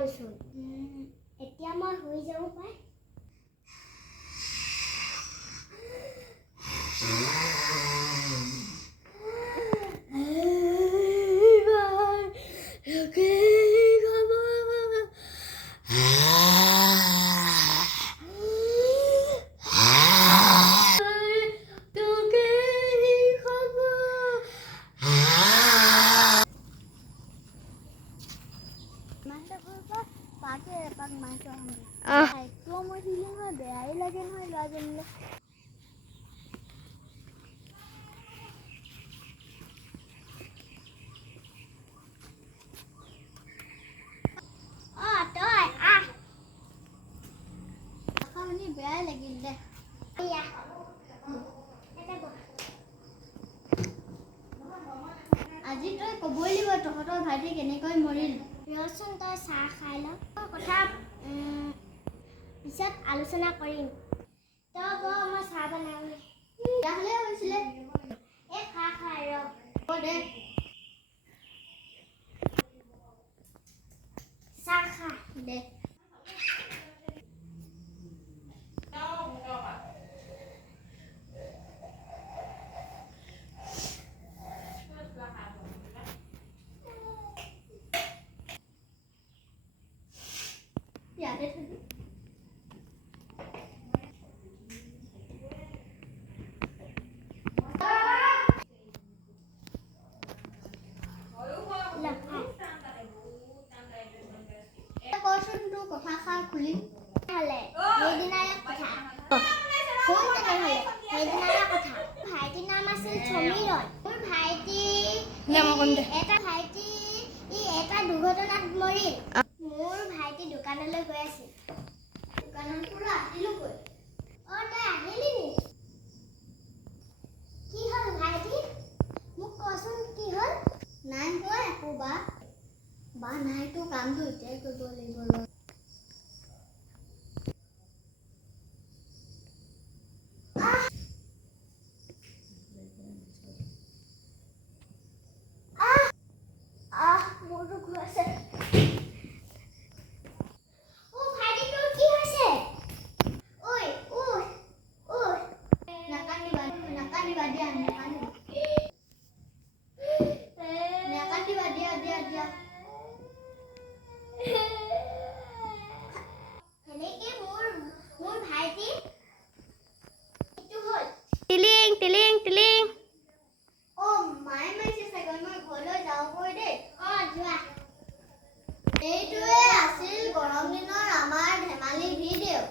নাপালোচোন। এতিয়া মই শুই যাব পাই। বেয়াই লাগে নহয় ল'ৰাজনীলৈ। বেয়াই লাগিল দে। আজি তই ক'বই লাগিব তহঁতৰ ভাইটি কেনেকৈ মৰিল। ৰচোন তই চাহ খাই ল, কথা পিছত আলোচনা কৰিম। তই মই চাহ বনাম। তেতিয়াহ'লে হৈছিলে এই খাই ৰ দে চাহ খা দে। ইয়াতে থাকি কচোন তোৰ কথাষাৰ খুলি সেইদিনাৰে কথা। শুন তেনেহ'লে সেইদিনাৰে কথা। ভাইটিৰ নাম আছিল সমীৰণ। মোৰ ভাইটি এটা দুৰ্ঘটনাত মৰিল। মোৰ ভাইটি দোকানলৈ গৈ আছিল। দোকানৰ পৰা আহিলোগৈ। তই আহিলি নি? কি হ'ল ভাইটি? মোক কচোন কি হ'ল? নাই হোৱা একো বা নাই, তোৰ কামটো এতিয়াই কৰিব লাগিব। মোৰতো ঘূৰাইছে। ভাইটি তোৰ কি হৈছে? নাকান্দিবা দিয়া, নাকান্দিবা দিয়া। সেনেকে মোৰ ভাইটি হ'ল। টিলিং টিলিং টিলিং। মায়ে মাৰিছে চাগৈ, মই ঘৰলৈ যাওঁগৈ দেই। যোৱা। এইটোৱে আছিল গৰম দিনৰ আমাৰ ধেমালি ভিডিঅ'।